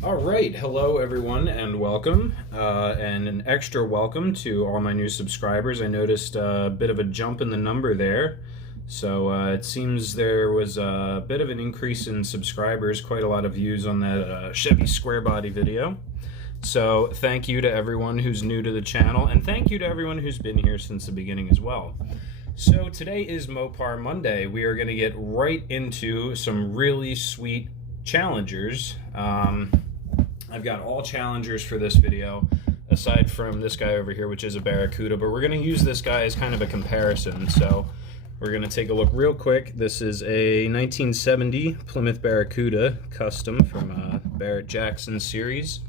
All right, hello everyone, and welcome, and an extra welcome to all my new subscribers. I noticed a bit of a jump in the number there, so it seems there was a bit of an increase in subscribers, quite a lot of views on that Chevy square body video. So thank you to everyone who's new to the channel, and thank you to everyone who's been here since the beginning as well. So today is MOPAR Monday. We are going to get right into some really sweet Challengers. I've got all Challengers for this video, aside from this guy over here, which is a Barracuda, but we're going to use this guy as kind of a comparison. So we're going to take a look real quick. This is a 1970 Plymouth Barracuda custom from Barrett-Jackson series.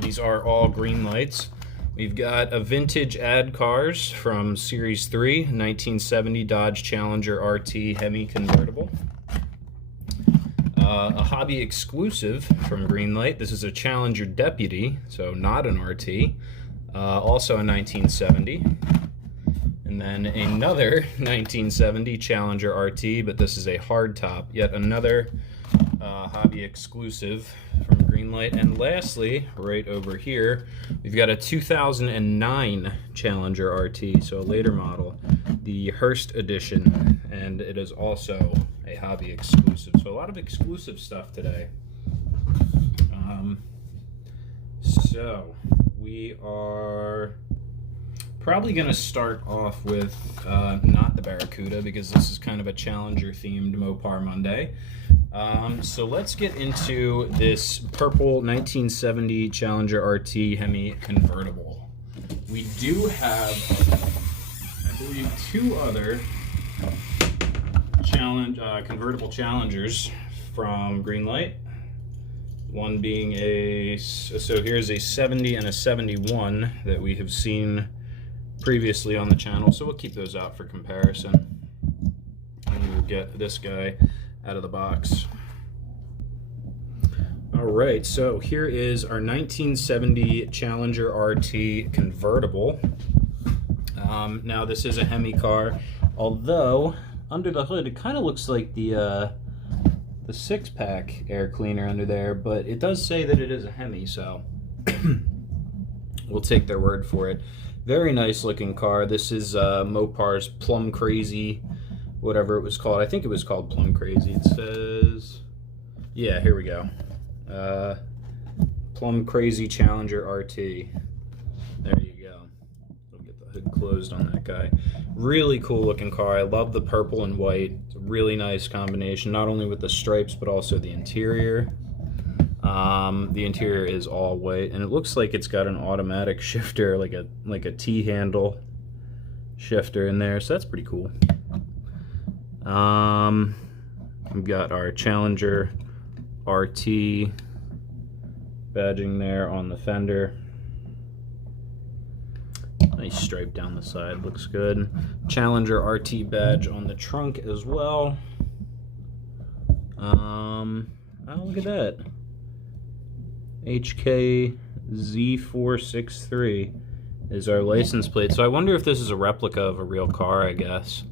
These are all Greenlights. We've got a vintage ad cars from Series 3, 1970 Dodge Challenger RT Hemi convertible. A hobby exclusive from Greenlight. This is a Challenger Deputy, so not an RT, also a 1970. And then another 1970 Challenger RT, but this is a hardtop, yet another hobby exclusive from Greenlight. And lastly, right over here, we've got a 2009 Challenger RT, so a later model, the Hearst edition, and it is also a hobby exclusive. So a lot of exclusive stuff today. So we are probably going to start off with not the Barracuda, because this is kind of a Challenger themed MOPAR Monday. So let's get into this purple 1970 Challenger RT Hemi convertible. We do have, I believe, two other convertible Challengers from Greenlight. One being so here's a 70 and a 71 that we have seen previously on the channel, so we'll keep those out for comparison. And we'll get this guy out of the box. Alright, so here is our 1970 Challenger RT convertible. Now this is a Hemi car, although under the hood it kind of looks like the six-pack air cleaner under there, but it does say that it is a Hemi, so we'll take their word for it. Very nice looking car. This is MOPAR's Plum Crazy, whatever it was called. I think it was called Plum Crazy. It says, yeah, here we go. Plum Crazy Challenger RT. There you go. We'll get the hood closed on that guy. Really cool looking car. I love the purple and white. It's a really nice combination, not only with the stripes, but also the interior. The interior is all white, and it looks like it's got an automatic shifter, like a T-handle shifter in there, so that's pretty cool. We've got our Challenger RT badging there on the fender. Nice stripe down the side, looks good. Challenger RT badge on the trunk as well. Oh, look at that. HKZ463 is our license plate. So I wonder if this is a replica of a real car, I guess.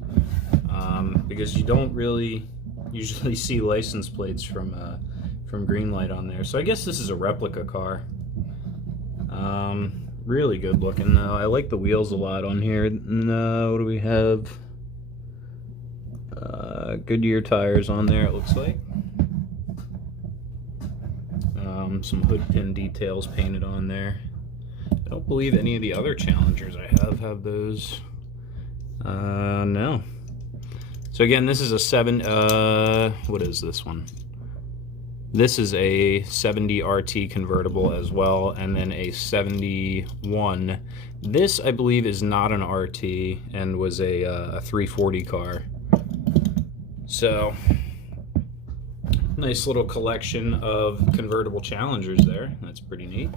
Because you don't really usually see license plates from Greenlight on there. So I guess this is a replica car. Really good looking though. I like the wheels a lot on here. What do we have? Goodyear tires on there, it looks like. Some hood pin details painted on there. I don't believe any of the other Challengers I have those. No. So again, this is a what is this one? This is a 70 RT convertible as well, and then a 71. This, I believe, is not an RT and was a 340 car. So, nice little collection of convertible Challengers there. That's pretty neat.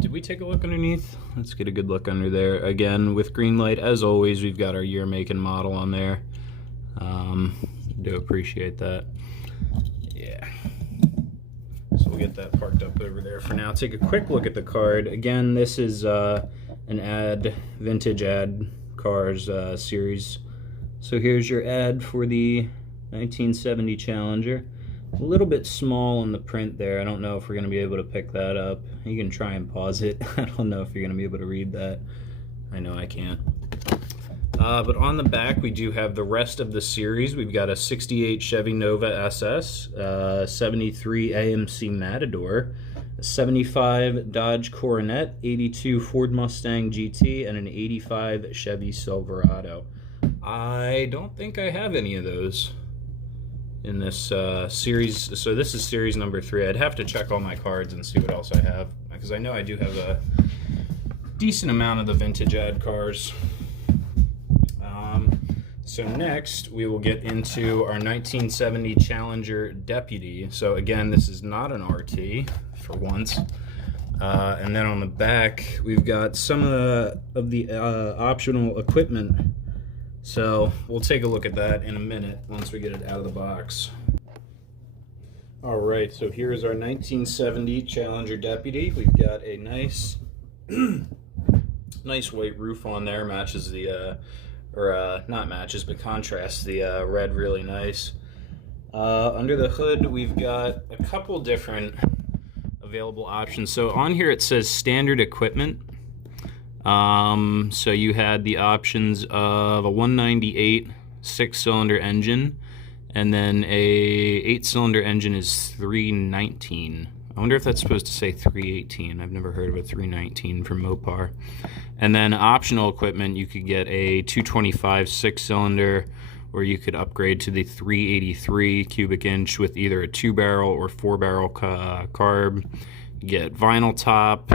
Did we take a look underneath? Let's get a good look under there. Again, with Greenlight, as always, we've got our year, make, and model on there. Do appreciate that. Yeah. So we'll get that parked up over there for now. Take a quick look at the card. Again, this is an vintage ad cars series. So here's your ad for the 1970 Challenger. A little bit small on the print there. I don't know if we're going to be able to pick that up. You can try and pause it. I don't know if you're going to be able to read that. I know I can't. But on the back, we do have the rest of the series. We've got a 68 Chevy Nova SS, 73 AMC Matador, a 75 Dodge Coronet, 82 Ford Mustang GT, and an 85 Chevy Silverado. I don't think I have any of those in this series. So this is series number 3. I'd have to check all my cards and see what else I have, because I know I do have a decent amount of the vintage ad cars. So next, we will get into our 1970 Challenger Deputy. So again, this is not an RT, for once. And then on the back, we've got some of the optional equipment. So we'll take a look at that in a minute once we get it out of the box. All right, so here's our 1970 Challenger Deputy. We've got a nice, nice white roof on there. Matches the not matches, but contrasts the red really nice. Under the hood, we've got a couple different available options. So on here it says standard equipment. So you had the options of a 198 6-cylinder engine, and then a 8-cylinder engine is 319. I wonder if that's supposed to say 318. I've never heard of a 319 from MOPAR. And then optional equipment, you could get a 225 6-cylinder, or you could upgrade to the 383 cubic inch with either a 2-barrel or 4-barrel carb. You get vinyl top,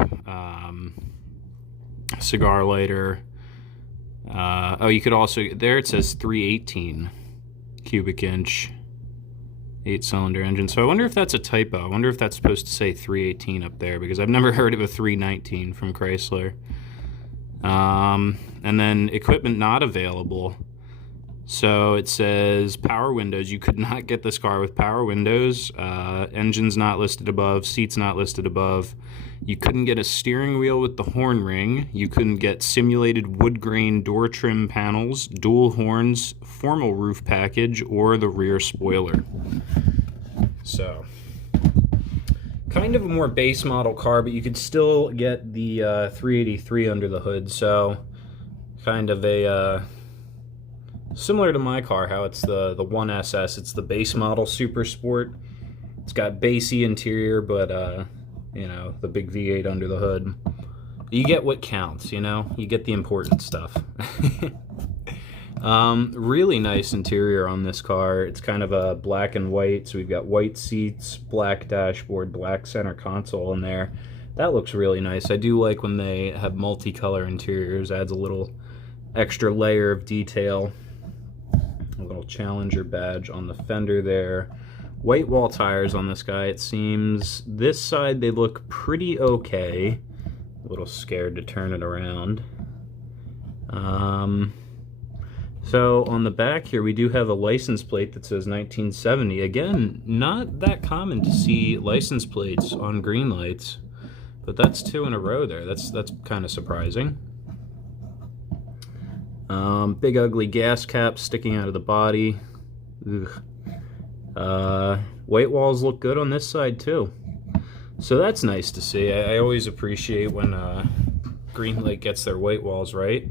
cigar lighter. Oh, you could also, there it says 318 cubic inch 8-cylinder engine. So I wonder if that's a typo. I wonder if that's supposed to say 318 up there, because I've never heard of a 319 from Chrysler. And then equipment not available. So it says power windows. You could not get this car with power windows. Engines not listed above. Seats not listed above. You couldn't get a steering wheel with the horn ring. You couldn't get simulated wood grain door trim panels, dual horns, formal roof package, or the rear spoiler. So, kind of a more base model car, but you could still get the 383 under the hood. So, kind of a similar to my car, how it's the 1SS. It's the base model Super Sport. It's got bassy interior, but you know, the big V8 under the hood. You get what counts, you know? You get the important stuff. Really nice interior on this car. It's kind of a black and white, so we've got white seats, black dashboard, black center console in there. That looks really nice. I do like when they have multicolor interiors. Adds a little extra layer of detail. A little Challenger badge on the fender there. White wall tires on this guy, it seems. This side, they look pretty okay. A little scared to turn it around. So on the back here, we do have a license plate that says 1970. Again, not that common to see license plates on Greenlights, but that's 2 in a row there. That's kind of surprising. Big ugly gas cap sticking out of the body. Ugh. White walls look good on this side too, so that's nice to see. I always appreciate when Greenlight gets their white walls right.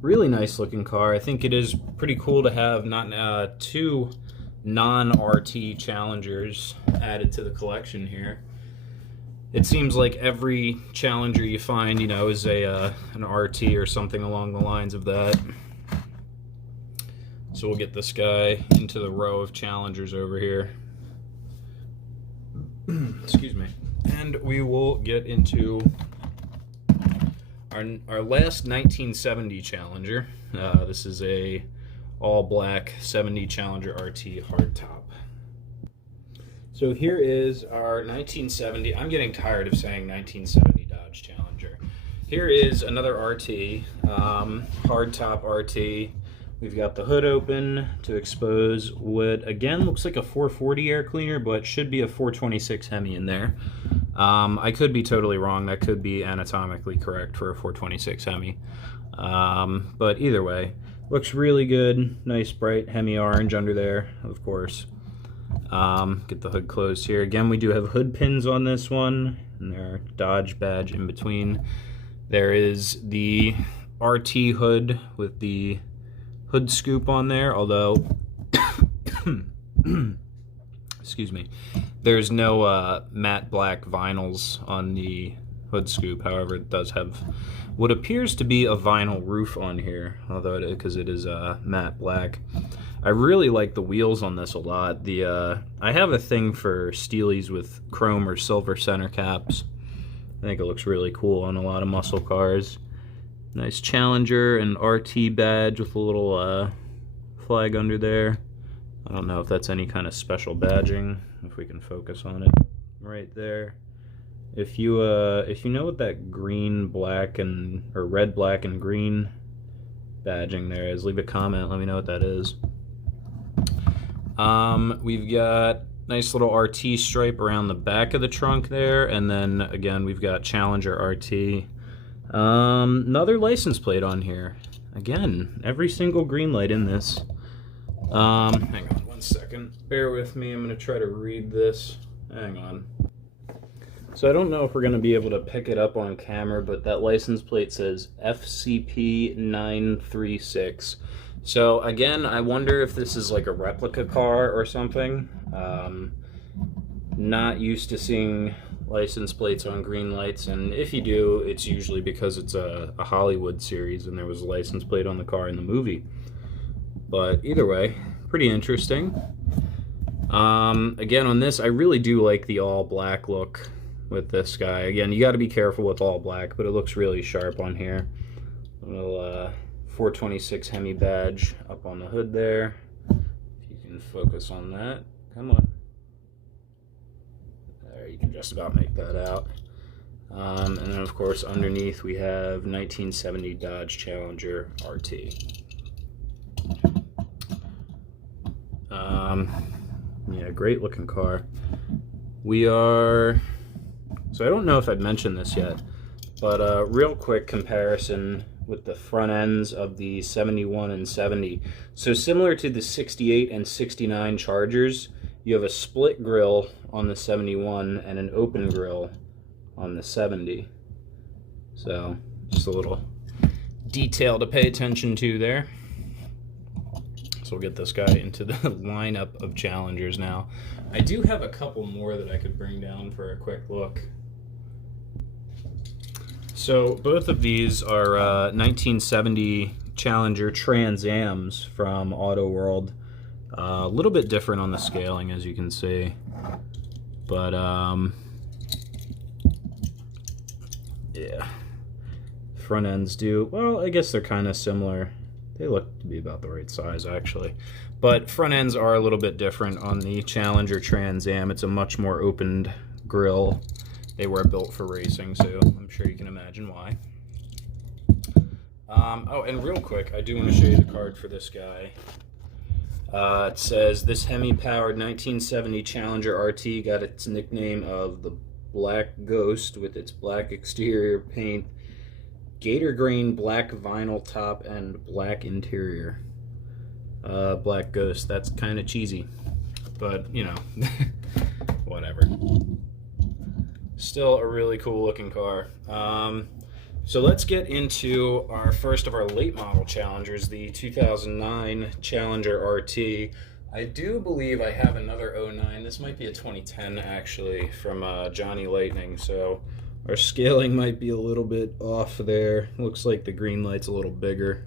Really nice looking car. I think it is pretty cool to have not 2 non-RT Challengers added to the collection here. It seems like every Challenger you find, you know, is an RT or something along the lines of that. So we'll get this guy into the row of Challengers over here. Excuse me. And we will get into our last 1970 Challenger. This is a all-black 70 Challenger RT hardtop. So here is our 1970. I'm getting tired of saying 1970 Dodge Challenger. Here is another RT, hardtop RT. We've got the hood open to expose what, again, looks like a 440 air cleaner, but should be a 426 Hemi in there. I could be totally wrong. That could be anatomically correct for a 426 Hemi. But either way, looks really good. Nice bright Hemi orange under there, of course. Get the hood closed here. Again, we do have hood pins on this one, and there are Dodge badge in between. There is the RT hood with the hood scoop on there, although excuse me, there's no matte black vinyls on the hood scoop. However, it does have what appears to be a vinyl roof on here, although because it is matte black. I really like the wheels on this a lot. I have a thing for Steelies with chrome or silver center caps. I think it looks really cool on a lot of muscle cars. Nice Challenger and RT badge with a little flag under there. I don't know if that's any kind of special badging, if we can focus on it right there. If you know what that green, black, or red, black, and green badging there is, leave a comment, let me know what that is. We've got nice little RT stripe around the back of the trunk there, and then again we've got Challenger RT. Another license plate on here. Again, every single Greenlight in this. Hang on 1 second. Bear with me. I'm going to try to read this. Hang on. So I don't know if we're going to be able to pick it up on camera, but that license plate says FCP 936. So again, I wonder if this is like a replica car or something. Not used to seeing license plates on Greenlights, and if you do, it's usually because it's a Hollywood series and there was a license plate on the car in the movie. But either way, pretty interesting. Again, on this, I really do like the all black look with this guy. Again, you got to be careful with all black, but it looks really sharp on here. A little 426 Hemi badge up on the hood there. If you can focus on that. Come on. There, you can just about make that out. And then, of course, underneath we have 1970 Dodge Challenger RT. Yeah, great looking car. So I don't know if I've mentioned this yet, but a real quick comparison with the front ends of the 71 and 70. So similar to the 68 and 69 Chargers, you have a split grille on the 71 and an open grille on the 70. So just a little detail to pay attention to there. So we'll get this guy into the lineup of Challengers now. I do have a couple more that I could bring down for a quick look. So both of these are 1970 Challenger Trans Ams from Auto World. A little bit different on the scaling, as you can see. But yeah, front ends do, well, I guess they're kind of similar. They look to be about the right size, actually. But front ends are a little bit different on the Challenger Trans Am. It's a much more opened grille. They were built for racing, so I'm sure you can imagine why. Oh, and real quick, I do want to show you the card for this guy. It says, this Hemi-powered 1970 Challenger RT got its nickname of the Black Ghost with its black exterior paint, gator grain black vinyl top, and black interior. Black Ghost, that's kind of cheesy, but you know, whatever. Still a really cool looking car. So let's get into our first of our late model Challengers, the 2009 Challenger RT. I do believe I have another 09. This might be a 2010 actually, from Johnny Lightning, so our scaling might be a little bit off there. Looks like the Greenlight's a little bigger.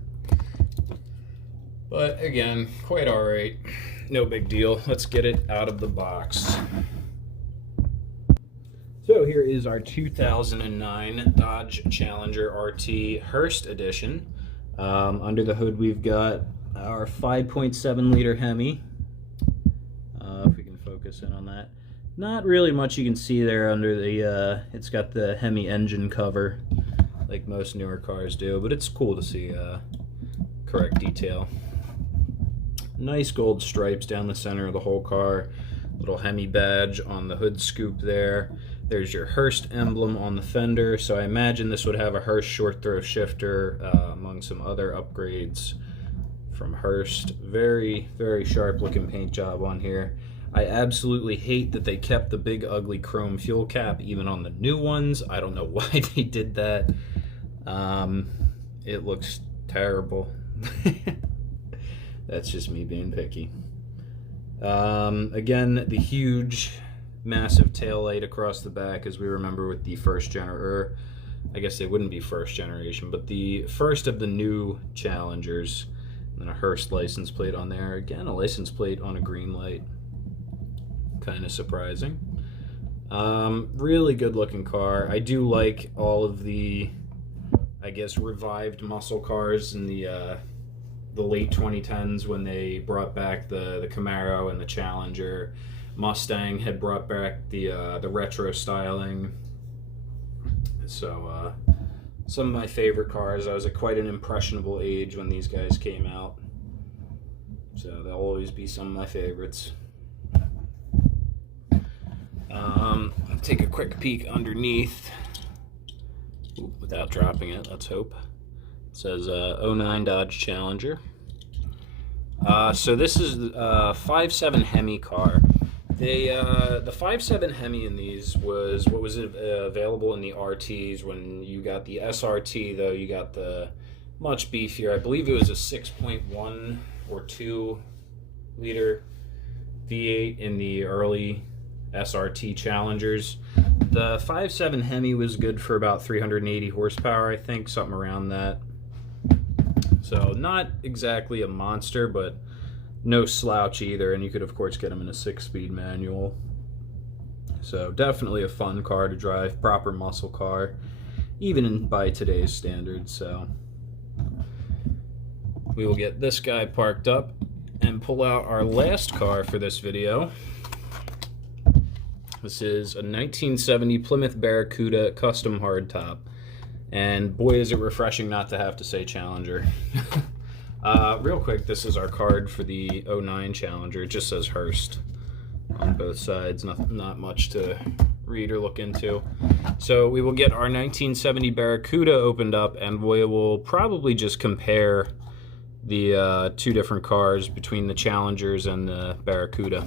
But again, quite alright. No big deal. Let's get it out of the box. So here is our 2009 Dodge Challenger RT Hurst Edition. Under the hood we've got our 5.7 liter Hemi. If we can focus in on that. Not really much you can see there under the, it's got the Hemi engine cover like most newer cars do, but it's cool to see correct detail. Nice gold stripes down the center of the whole car. Little Hemi badge on the hood scoop there. There's your Hurst emblem on the fender, so I imagine this would have a Hurst short throw shifter among some other upgrades from Hurst. Very, very sharp looking paint job on here. I absolutely hate that they kept the big ugly chrome fuel cap even on the new ones. I don't know why they did that. It looks terrible. That's just me being picky. Again, the huge, massive tail light across the back, as we remember with the I guess they wouldn't be first generation, but the first of the new Challengers. And then a Hearst license plate on there. Again, a license plate on a Greenlight. Kind of surprising. Really good looking car. I do like all of the, I guess, revived muscle cars in the late 2010s when they brought back the Camaro and the Challenger. Mustang had brought back the retro styling. So some of my favorite cars. I was at quite an impressionable age when these guys came out. So they'll always be some of my favorites. I'll take a quick peek underneath. Ooh, without dropping it, let's hope. It says 09 Dodge Challenger. So this is a 5.7 Hemi car. The 5.7 Hemi in these was what was available in the RTs. When you got the SRT, though, you got the much beefier. I believe it was a 6.1 or 2 liter V8 in the early SRT Challengers. The 5.7 Hemi was good for about 380 horsepower, I think, something around that. So not exactly a monster, but no slouch either, and you could of course get them in a 6-speed manual. So definitely a fun car to drive, proper muscle car, even by today's standards. So we will get this guy parked up and pull out our last car for this video. This is a 1970 Plymouth Barracuda custom hardtop, and boy is it refreshing not to have to say Challenger. Real quick, this is our card for the 09 Challenger. It just says Hearst on both sides. Not much to read or look into. So we will get our 1970 Barracuda opened up, and we will probably just compare the two different cars between the Challengers and the Barracuda.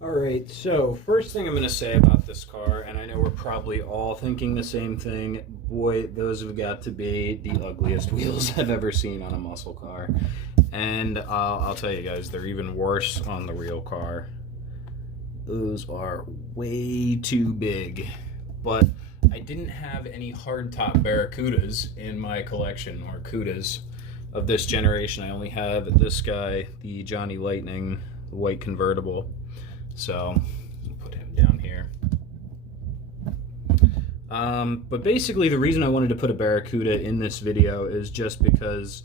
Alright, so first thing I'm going to say about this car, and I know we're probably all thinking the same thing, boy, those have got to be the ugliest wheels I've ever seen on a muscle car. And I'll tell you guys, they're even worse on the real car. Those are way too big. But I didn't have any hardtop Barracudas in my collection, or Cudas, of this generation. I only have this guy, the Johnny Lightning, the white convertible. So, put him down here. But basically the reason I wanted to put a Barracuda in this video is just because,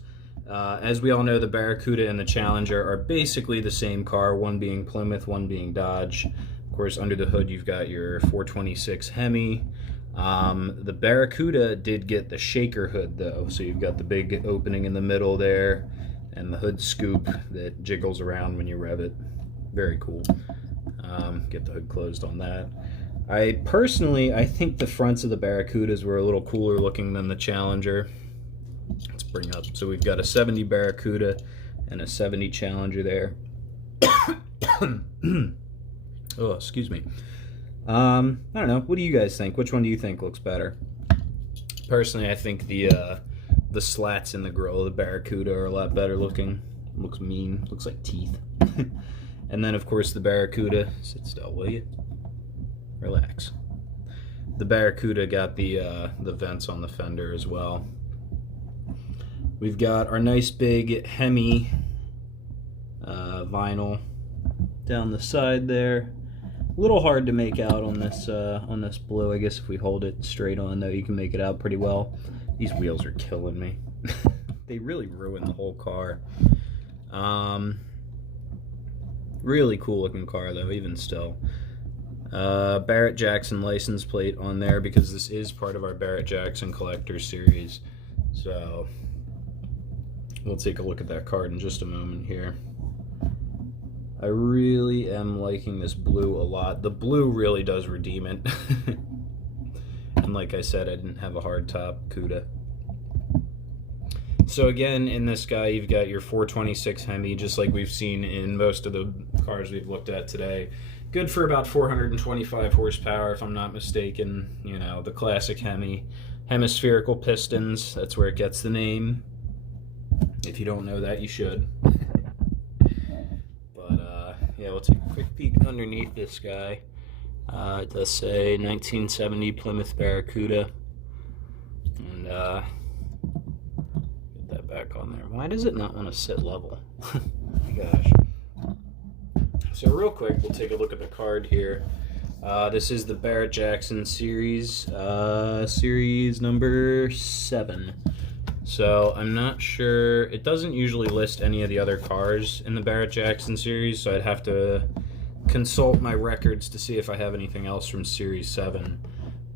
as we all know, the Barracuda and the Challenger are basically the same car, one being Plymouth, one being Dodge. Of course, under the hood you've got your 426 Hemi. The Barracuda did get the shaker hood though, so you've got the big opening in the middle there, and the hood scoop that jiggles around when you rev it. Very cool. Get the hood closed on that. I think the fronts of the Barracudas were a little cooler looking than the Challenger. Let's bring up, so we've got a 70 Barracuda and a 70 Challenger there. Oh, excuse me. I don't know, what do you guys think? Which one do you think looks better? Personally, I think the slats in the grill of the Barracuda are a lot better looking. Looks mean, looks like teeth. And then, of course, the Barracuda, sit still, will you? Relax. The Barracuda got the vents on the fender as well. We've got our nice big Hemi vinyl down the side there. A little hard to make out on this blue. I guess if we hold it straight on, though, you can make it out pretty well. These wheels are killing me. They really ruin the whole car. Really cool looking car though, even still. Barrett Jackson license plate on there because this is part of our Barrett Jackson collector series. So we'll take a look at that card in just a moment here. I really am liking this blue a lot. The blue really does redeem it. And like I said, I didn't have a hardtop Cuda. So again, in this guy, you've got your 426 Hemi, just like we've seen in most of the cars we've looked at today. Good for about 425 horsepower, if I'm not mistaken. You know, the classic Hemi. Hemispherical pistons, that's where it gets the name. If you don't know that, you should. But, yeah, we'll take a quick peek underneath this guy. It does say 1970 Plymouth Barracuda. And, get that back on there. Why does it not want to sit level? Oh my gosh. So real quick, we'll take a look at the card here. This is the Barrett-Jackson series, series number 7. So I'm not sure, it doesn't usually list any of the other cars in the Barrett-Jackson series, so I'd have to consult my records to see if I have anything else from series 7.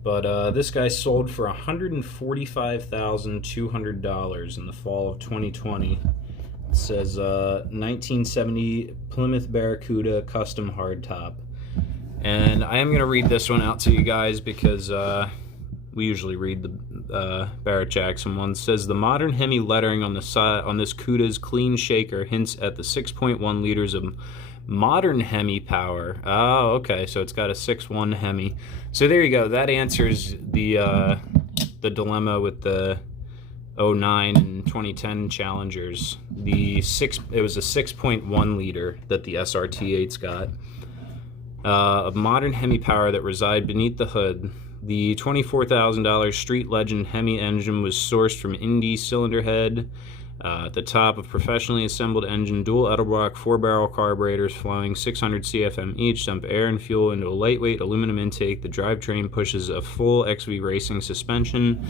But this guy sold for $145,200 in the fall of 2020. It says 1970 Plymouth Barracuda custom hardtop. And I am going to read this one out to you guys because we usually read the Barrett-Jackson one. It says the modern Hemi lettering on the side on this Cuda's clean shaker hints at the 6.1 liters of modern Hemi power. Oh, okay, so it's got a 6.1 Hemi. So there you go. That answers the dilemma with the 09 and 2010 Challengers. It was a 6.1 liter that the SRT8's got. A modern Hemi power that reside beneath the hood. The $24,000 Street Legend Hemi engine was sourced from Indy cylinder head. At the top of professionally assembled engine, dual Edelbrock 4-barrel carburetors flowing 600 CFM each dump air and fuel into a lightweight aluminum intake. The drivetrain pushes a full XV racing suspension.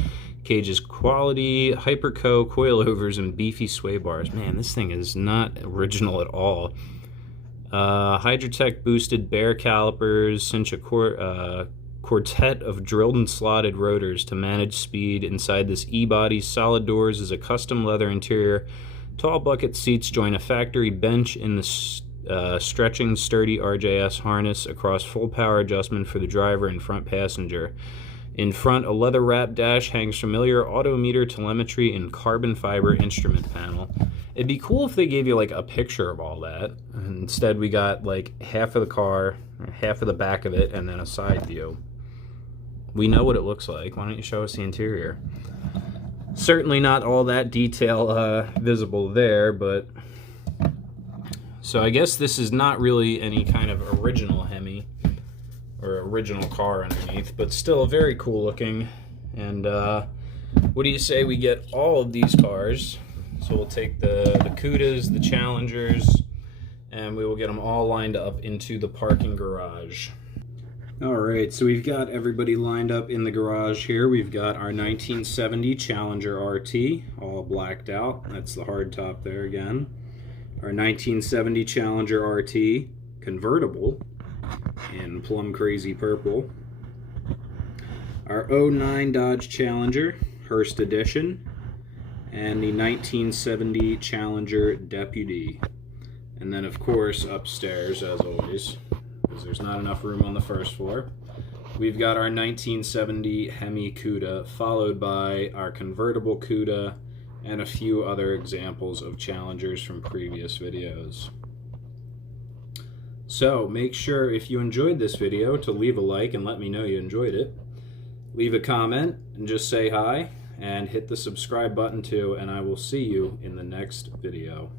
Cage's quality, Hyperco coilovers, and beefy sway bars. Man, this thing is not original at all. Hydrotech boosted Bear calipers, cinch a quartet of drilled and slotted rotors to manage speed. Inside this E-body, solid doors is a custom leather interior. Tall bucket seats join a factory bench in the stretching sturdy RJS harness across full power adjustment for the driver and front passenger. In front, a leather-wrapped dash hangs familiar odometer telemetry and carbon fiber instrument panel. It'd be cool if they gave you like a picture of all that. Instead, we got like half of the car, half of the back of it, and then a side view. We know what it looks like. Why don't you show us the interior? Certainly not all that detail visible there, but... So I guess this is not really any kind of original Hemi or original car underneath, but still very cool looking. And what do you say we get all of these cars? So we'll take the Cudas, the Challengers, and we will get them all lined up into the parking garage. Alright, so we've got everybody lined up in the garage here. We've got our 1970 Challenger RT, all blacked out. That's the hardtop there again. Our 1970 Challenger RT, convertible, in plum crazy purple. Our 09 Dodge Challenger, Hearst Edition, and the 1970 Challenger Deputy. And then, of course, upstairs, as always, because there's not enough room on the first floor, we've got our 1970 Hemi Cuda, followed by our convertible Cuda, and a few other examples of Challengers from previous videos. So, make sure, if you enjoyed this video, to leave a like and let me know you enjoyed it. Leave a comment and just say hi, and hit the subscribe button too, and I will see you in the next video.